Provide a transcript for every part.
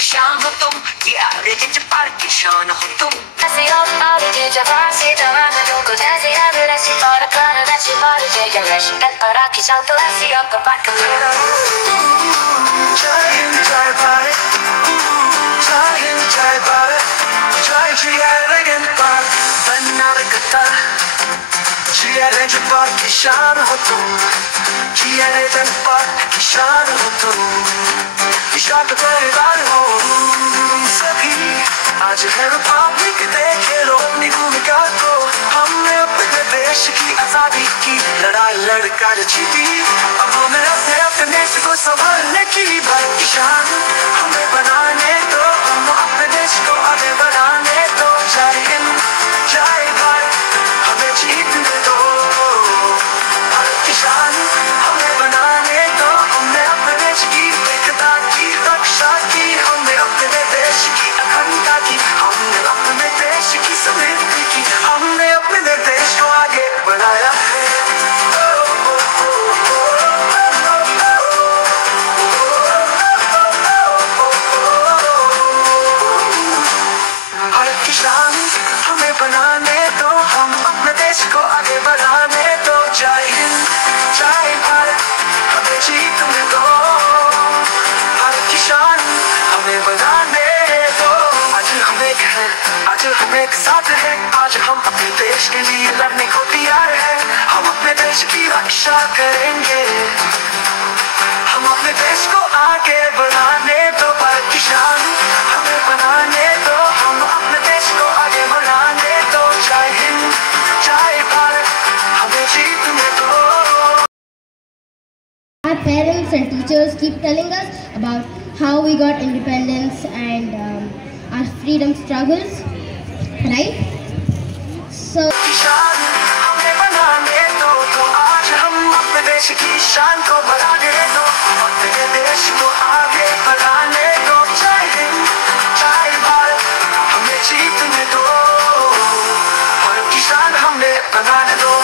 शाम हो तुम यारे जिंच पार की शान हो तुम ऐसे आप आगे के जवान से जवान तुमको जैसे आगे ऐसी पार कर ऐसी पार जे ये ऐसी तक पर आके चल तो ऐसी आपका पार कर जय हिंद जय भारत जय हिंद जय भारत जय जियारे जिंच पार बनना लगता जियारे जिंच पार की शान हो तुम जियारे जिंच पार की शान हो तुम इशारा परिवार हो सभी आज है रिपब्लिक डे खेलो अपनी भूमिका को हमने अपने देश की आजादी की लड़ाई लड़कर जीती अब हमें अपने देश को संभालने की बात शान हमें बनाने दो हम अपने देश को आगे बढ़ाने दो जय हिंद जय भारत हमें जीतने दो भारत की शान हमें बनाने दो हमने अपने देश की एकता की रक्षा की हमने अपने देश की अखंडता की हमने अपने देश की समृद्धि की हमने अपने देश को आगे बढ़ाया है भारत की शान हमें बनाने दो हम अपने देश को आगे बढ़ाने दो जय हिंद जय भारत हमें जीतने दो भारत की शान हमें बनाने दो आज हम एक साथ हैं आज हम अपने देश के लिए लड़ने को तैयार हैं हम अपने देश की रक्षा करेंगे हम अपने देश को आगे बढ़ाने दो भारत की शान हमें बनाने दो हम अपने देश को आगे बढ़ाने दो जय हिंद जय भारत हमें जीतने दो Our parents and teachers keep telling us about how we got independence and our freedom struggles, right? So हमें बनाने दो तो आज हम अपने देश की शान को बढ़ाने दो अपने देश को आगे बढ़ाने दो जय हिंद जय भारत हमें जीतने दो भारत की शान हमें बनाने दो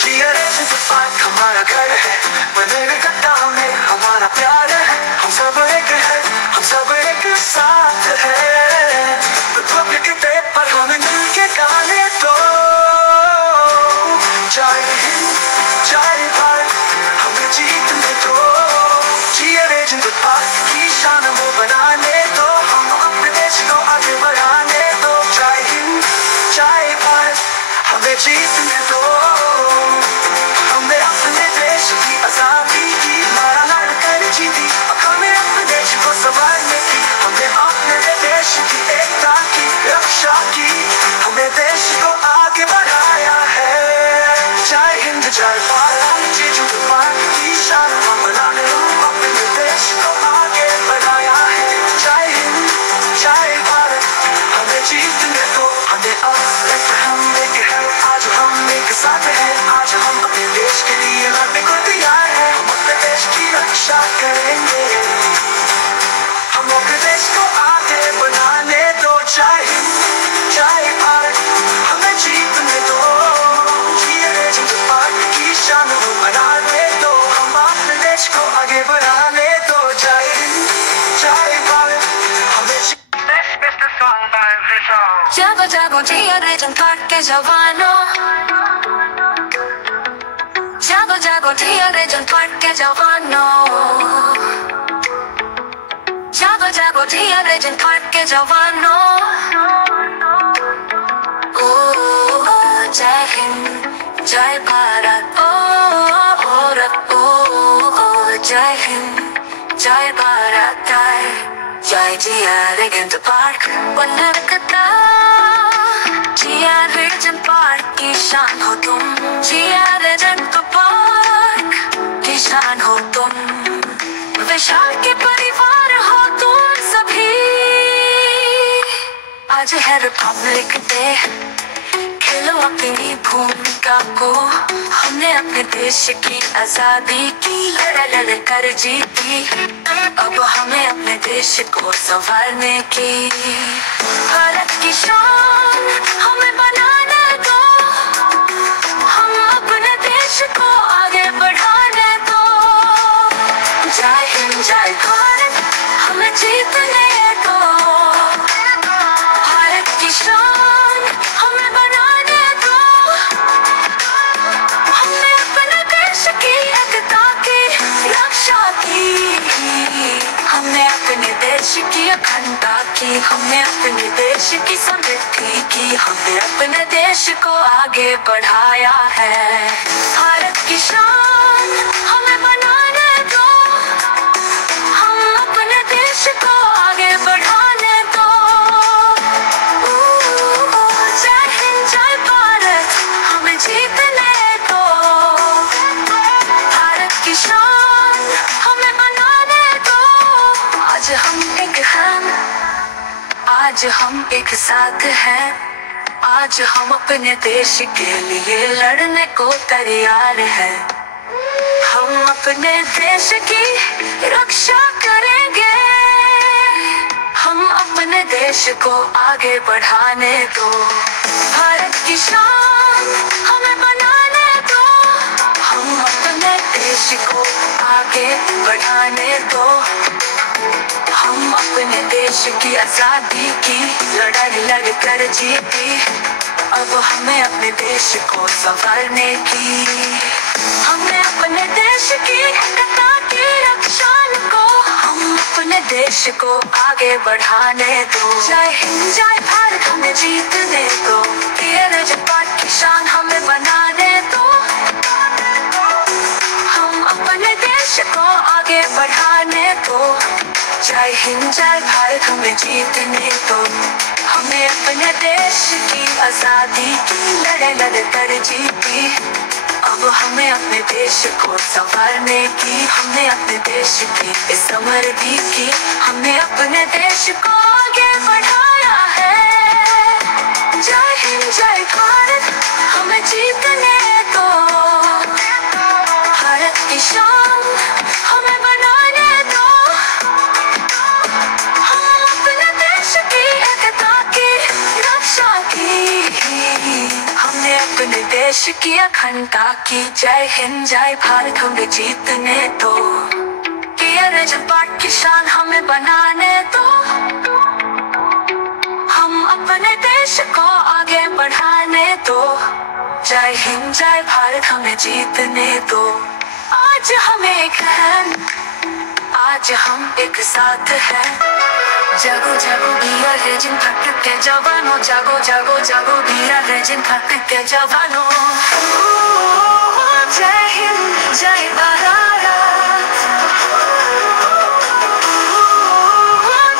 किया रे जिंदाबाद हमारा घर है बनेगा कट्टा में हमारा प्यार है हम सब एक साथ है रिपब्लिक डे पर हमें मिलके गाने दो जय हिंद जय भारत हमें जीतने दो जिए रे जिंदाबाद की शान वो बनाने दो हम अपने देश को आगे बढ़ाने दो जय हिंद जय भारत हमें जीतने दो हमने अपने देश की आजादी की लड़ा लड़कर जीती अब हमें अपने देश को संभालने की हमने अपने देश की एकता की रक्षा की हमें देश को आगे बढ़ाया है जय हिंद जय भारत जय जिंदाबाद की शान हम बनाने अपने देश को आगे बढ़ाया है जय हिंद जय भारत हमें जीतने दो हमें हम एक है आज हम एक साथ हैं आज हम अपने देश के लिए लड़ने को तैयार हैं हम अपने देश की रक्षा करेंगे हम अपने देश को आगे बढ़ाने दो जय हिंद जय भारत हमें जीतने दो जिए रे जिंदाबाद की शान को बनाने दो हम अपने देश को आगे बढ़ाने दो जय हिंद जय भारत हमें जागो जागो जिया रे जनता के जवानों जागो जागो जिया रे जनता के जवानों जागो जागो जिया रे जनता के जवानों ओ जय हिंद जय भारत ओ जय Hind Jai Bharat Jai, Jai Jia Regent Park, Banarkata, Jia Regent Park की शान हो तुम, Jia Regent Park की शान हो तुम, विशाल के परिवार हो तुम सभी। आज है रिपब्लिक डे, खेलो अपनी भूमिका को, हमने अपने देश की आजादी की लड़ कर जीती, अब हमें अपने देश को संवारने की। भारत की शान हमें बनाने दो, हम अपने देश को आगे बढ़ाने दो। जय हिंद जय भारत हमें जीतने दो, भारत की शान हमें बनाने दो, हमने अपने देश की एकता की रक्षा की, हमने अपने देश की अखंडता की, हमने अपने देश की समृद्धि की, हमने अपने देश को आगे बढ़ाया है। भारत की शान हमें बनाने दो, हम अपने देश को आगे बढ़ाने दो। जय हिंद जय भारत हमें जीतने दो, भारत की शान हमें बनाने दो। आज हम एक साथ हैं, आज हम अपने देश के लिए लड़ने को तैयार हैं। हम अपने देश की रक्षा करेंगे, हम अपने देश को आगे बढ़ाने दो। भारत की शान हमें बनाने दो, हम अपने देश को आगे बढ़ाने दो। हम अपने देश की आजादी की लड़ कर जीती, अब हमें अपने देश को संवारने की। हमने अपने देश की एकता की रक्षा को, हम अपने देश को आगे बढ़ाने दो। जय हिंद जय भारत हमें जीतने दो, Regent Park की शान हमें बनाने दो, हम अपने देश को आगे बढ़ाने दो। जय हिंद जय भारत हमें जीतने दो, हमें अपने देश की आजादी की लड़ कर जीती, अब हमें अपने देश को संवारने की। हमने अपने देश की समृद्धि की, हमने अपने देश को आगे बढ़ाया है। जय हिंद जय भारत हमें जीतने दो, भारत की शान हमें बनाने दो, हम अपने देश की एकता की रक्षा की, हमने अपने देश की अखंडता की। जय हिंद जय भारत हमें जीतने दो, Regent Park की शान हमें बनाने दो, हम अपने देश को आगे बढ़ाने दो। जय हिंद जय भारत हमें जीतने दो। आज हम एक हैं, आज हम एक साथ हैं। जागो जागो वीर Regent Park के जवानों, जागो जागो जागो वीर Regent Park के जवानों। जय हिंद जय भारत,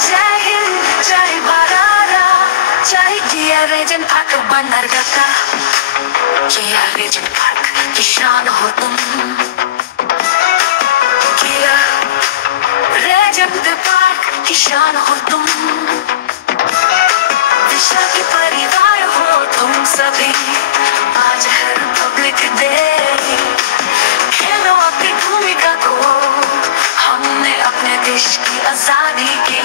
जय हिंद जय भारत, जय जिया Regent Park बनरगता, जिया Regent Park की शान हो तुम, जिया Regent Park की शान हो तुम, विशाल के परिवार हो तुम सभी। आज है रिपब्लिक डे, खेलो अपनी भूमिका को, हमने अपने देश की आजादी की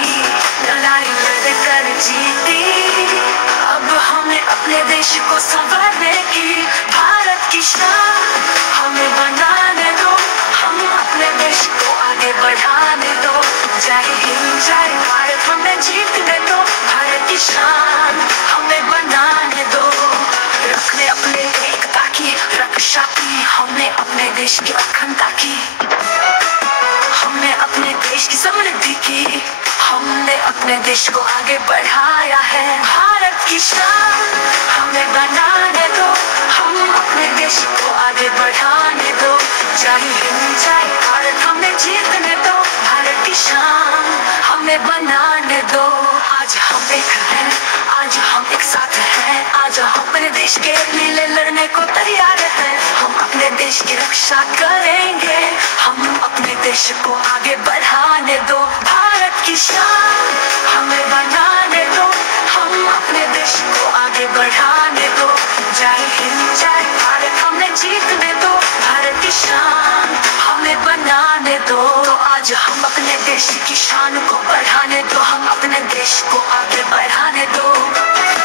लड़ाई लड़ कर जीती, अब हमें अपने देश को संवारने की। भारत की शान हमें बनाने दो, हम अपने देश को आगे बढ़ाने दो। जय हिंद जय भारत हमें जीतने दो, भारत की शान हमें बनाने दो, रखने अपने एकता की रक्षा की, हमने अपने देश की अखंडता की, हमने अपने देश की समृद्धि की, हमने अपने देश को आगे बढ़ाया है। भारत की शान हमें बनाने दो, हम अपने देश को आगे बढ़ाने दो। जय हिंद जय भारत हमें जीतने दो, भारत भारत की शान हमें बनाने दो। आज हम एक हैं, आज हम एक साथ हैं, आज हम अपने देश के लिए लड़ने को तैयार हैं। हम अपने देश की रक्षा करेंगे, हम अपने देश को आगे बढ़ाने दो। भारत की शान हमें बनाने दो, हम अपने देश को आगे बढ़ाने दो। जय हिंद जय भारत हमें जीतने दो, भारत की शान हमें बनाने दो। तो आज हम अपने देश की शान को बढ़ाने दो, हम अपने देश को आगे बढ़ाने दो।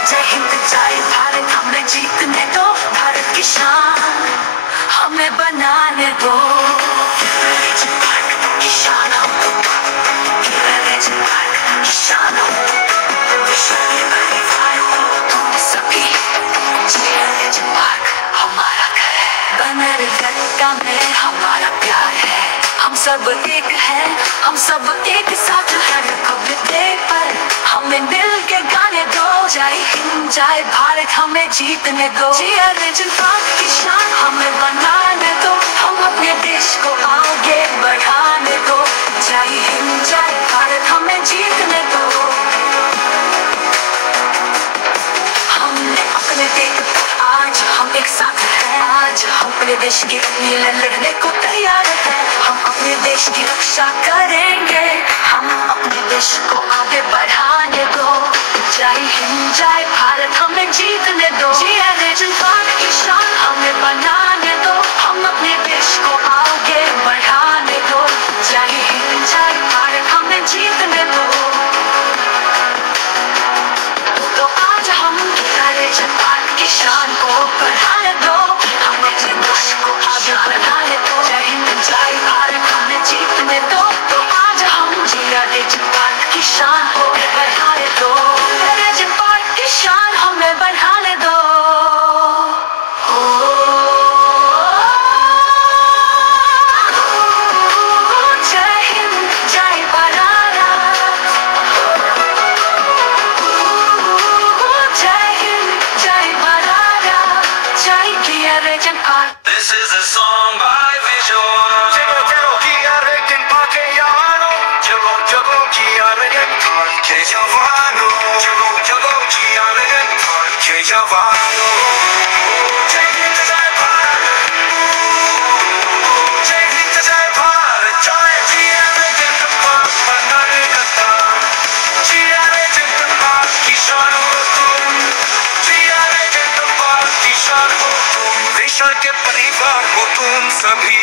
जय हिंद जय भारत हमें जीतने दो, भारत की शान हमें बनाने दो। भारत की शान हम की शान सभी हमारा घर है, अमेरिका में हमारा प्यार है। हम सब एक हैं, हम सब एक साथ हैं। कविता पर हमें मिल के गाने दो, जय हिंद जय भारत हमें जीतने दो। भारत की शान हमें बनाने दो, हम अपने देश को आगे बढ़ाने दो। जय हिंद जय भारत हमें जीतने दो। हमने अपने देश आज हम एक साथ हैं, आज हम अपने देश के लिए लड़ने को तैयार हैं। हम अपने देश की रक्षा करेंगे, हम अपने देश को आगे बढ़ाने दो। जय हिंद जय भारत हमें जीतने दो। भारत की शान हमें बनाने दो, हम अपने देश को आगे बढ़ाने दो। जय हिंद जय भारत हमें जीतने दो। तो आज हम भारत की शान को बढ़ाने दो, हमें अपने देश को आगे बढ़ाने दो। जय हिंद जय भारत हमें जीतने दो। तो आज हम भारत की शान को बढ़ाने दो, भारत की शान हमें बढ़ाने दो। जय हिंद जय भारत, जय हिंद जय भारत, जय किया Bharat. This is a song by Visual. Chelo kiya regen pakeyano, chelo kiya regen Que Giovanni, chelo kiya regen que Giovanni. Jai Hind Jai Bharat, Jai Hind Jai Bharat, Jai kiya regen banane kata, kiya regen ki shaan ho tum, kiya regen ki shaan ho tum. विशाल के परिवार हो तुम सभी,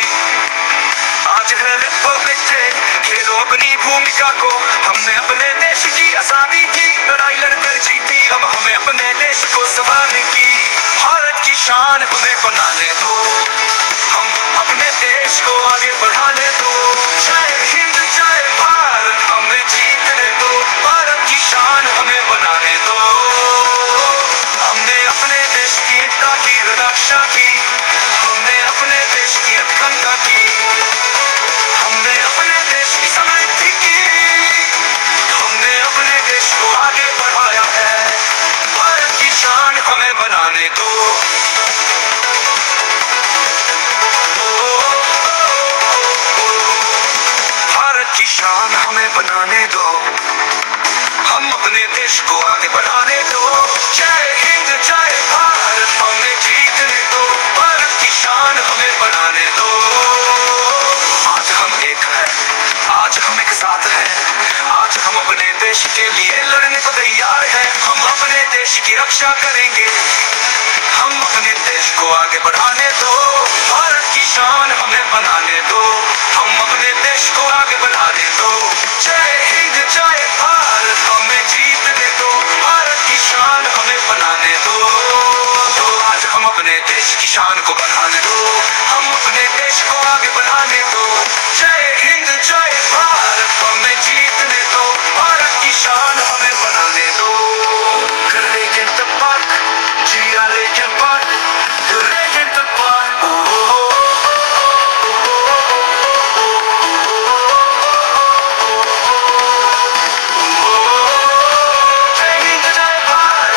आज है Republic day, खेलो अपनी भूमिका को। हमने अपने देश की आजादी की लड़ाई लड़कर जीती, अब हमें अपने देश को संभालने की। भारत की शान हमें बनाने दो, हम अपने देश को आगे बढ़ाने दो। जय हिंद जय भारत हमें जीतने दो, भारत की शान हमें बनाने दो। हमने अपने देश की एकता की रक्षा की, हमने अपने देश की अखंडता की, हमने अपने देश की समृद्धि की, हमने अपने देश को आगे बढ़ाया है। भारत की शान हमें बनाने दो। भारत की शान हमें बनाने दो, हम अपने देश को आगे बढ़ाने दो। जय हिंद जय भारत हमें जीतने दो, भारत की शान हमें बनाने दो। आज हम एक हैं, आज हम एक साथ हैं, आज हम अपने देश के लिए लड़ने को तैयार हैं। हम अपने देश की रक्षा करेंगे, हम अपने देश को आगे बढ़ाने दो। भारत की शान हमें बनाने दो, हम अपने देश को आगे बढ़ाने दो। जय हिंद जय भारत हमें जीतने दो, भारत की शान हमें बनाने दो। तो आज हम अपने देश की शान को बढ़ाने दो, हम अपने देश को आगे बढ़ाने दो। जय हिंद जय भारत हमें जीतने दो, भारत की शान हमें बनाने दो। Regent the park, Gia Regent Park, Regent the park. Jai Hind Jai Bharat,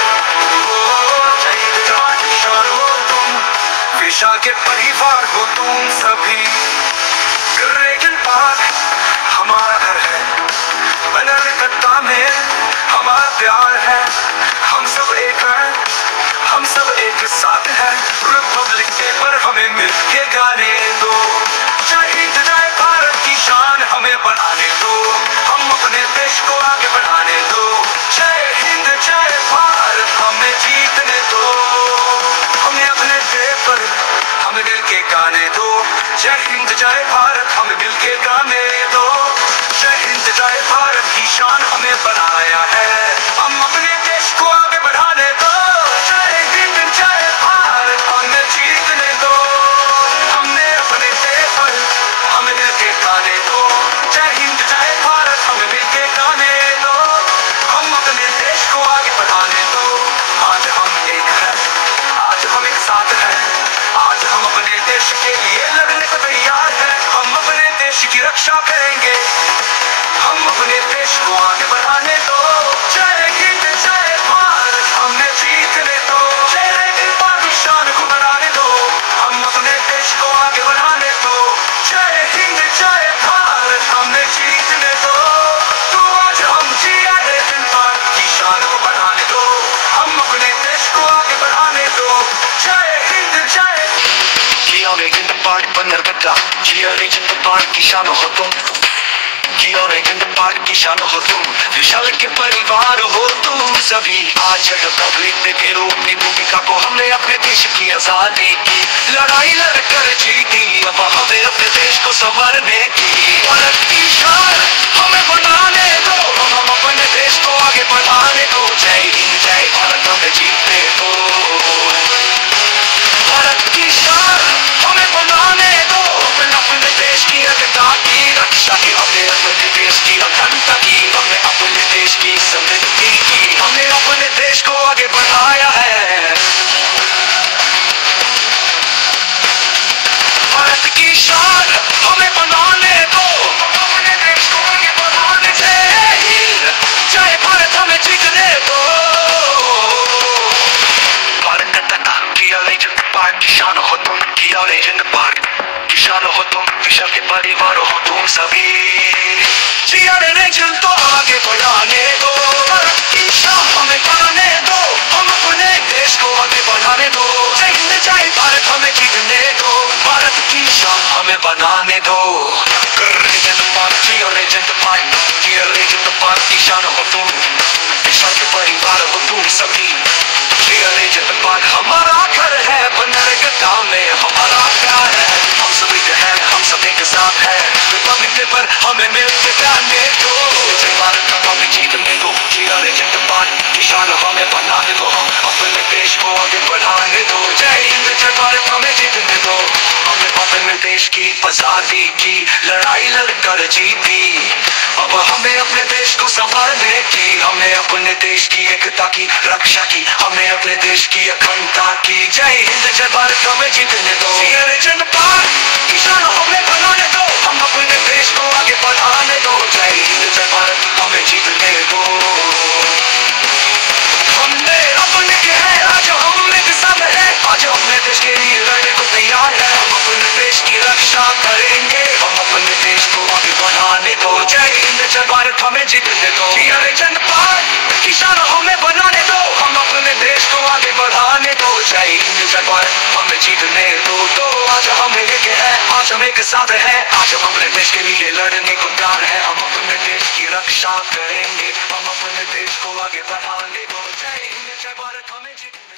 Jai Hind Jai शान हो तुम, विशाल के परिवार हो तुम सभी, Regent Park. पार हमारा घर है, कलकत्ता में हमारा प्यार है। हम सब एक हैं, हम सब एक साथ हैं। रिपब्लिक डे पर हमें मिलके गाने दो, जय हिंद जय भारत की शान हमें बनाने दो, हम अपने देश को आगे बढ़ाने दो। जय हिंद जय भारत हमें जीतने दो, हमें अपने डे पर हमें मिलके गाने दो। जय हिंद जय भारत हमें मिलके गाने दो, जय हिंद जय भारत की शान हमें बनाया है, हम अपने देश को आगे बढ़ाने दो। जय हिंद जय भारत हमें जीतने दो, हमने अपने देश पर हमें मिलके गाने दो। जय हिंद जय भारत हमें मिलके गाने दो, हम अपने देश को आगे बढ़ाने दो। आज हम एक हैं, आज हम एक साथ हैं, आज हम अपने देश के लिए लड़ने को तैयार हैं। हम अपने देश की रक्षा करेंगे, हम अपने देश को आगे बढ़ाने दो। जय हिंद जय भारत हमें जीतने दो, जय हिंद पाकिस्तान को बनाने दो, हम अपने देश को आगे बढ़ाने दो। जय हिंद जय भारत हमें जीतने दो, तो आज हम जिया हिंद पाकिस्तान को बनाने दो, हम अपने देश को आगे बढ़ाने दो। जय हिंद जय Kiyoregin the park Banargata, Kiyoregin the park Kishano ho तुम, Kiyoregin the park Kishano हो तुम, विशाल के परिवार हो तुम सभी। आज रिपब्लिक डे के रूप में भूमिका को हमने अपने देश की आजादी की लड़ाई लड़कर जीती, अब हमें अपने देश को संवारने की। भारत की शान हमें बनाने दो, हम अपने देश को आगे बढ़ाने दो। जय हिंद जय भारत हमें जीतने दो, भारत की शान हमें बनाने दो, अपने देश की एकता की रक्षा की, हमने अपने देश की अखंडता की, हमने अपने देश की समृद्धि की, हमने अपने देश को आगे बढ़ाया है। भारत की शान हमें बनाने दो, अपने देश को आगे बढ़ाने से जय भारत हमें जीतने दो। किसान हो तुम, कियोरेगन द पार्क किसान हो तुम, विशाल के परिवार हो तुम सभी। कियोरेगन तो आगे बढ़ाने दो, भारत की शान हमें बनाने दो, हम अपने देश को आगे बढ़ाने दो। जय हिंद जय भारत हमें जीतने दो, भारत की शान हमें बनाने दो। कियोरेगन द पार्क कियोरेगन द पार्क कियोरेगन द पार्क किसान हो तुम, विशाल के परिवार हो तुम सभी। कियोरेगन द पार्क हमारा घर है, बनरगटा में हमारा प्यार है, हम सभी जो हैं हम सब एक साथ हैं। रिपब्लिक डे पर हमें मिलकर गाने दो, जय भारत हमें जीतने दो। कियोरेगन द पार्क किसान हमें बनाने दो, हम अपने देश को आगे बढ़ाने दो। जय हिंद जय भारत हमें जीतने दो, हमने अपने देश की आजादी की लड़ाई लड़कर जीती, अब हमें अपने देश को संभालने की, हमने अपने देश की एकता की रक्षा की, हमने अपने देश की अखंडता की। जय हिंद जय भारत हमें जीतने दो, कियोरेगन द पार्क किसान हमें बनाने दो, हम अपने देश को आगे बढ़ाने दो। जय हिंद जय भारत हमें जीतने दो, हमने अपने के हैं आज हम एक साथ हैं, आज हमने देश के लिए लड़ने को तैयार है, हम अपने देश की रक्षा करेंगे, हम अपने देश को आगे बढ़ाने दो। जय हिंद जय भारत हमें जीतने दो, कियोरेगन द पार्क किसान हमें बनाने दो, हम अपने देश को आगे बढ़ाने दो। जय हिंद जय भारत हमें जीतने दो, तो आज हम एक हैं, आज हम एक साथ हैं, आज हम अपने देश के लिए लड़ने को तैयार हैं, हम अपने देश की रक्षा करेंगे, हम अपने देश को आगे बढ़ाने दो। जय हिंद जय भारत हमें जीतने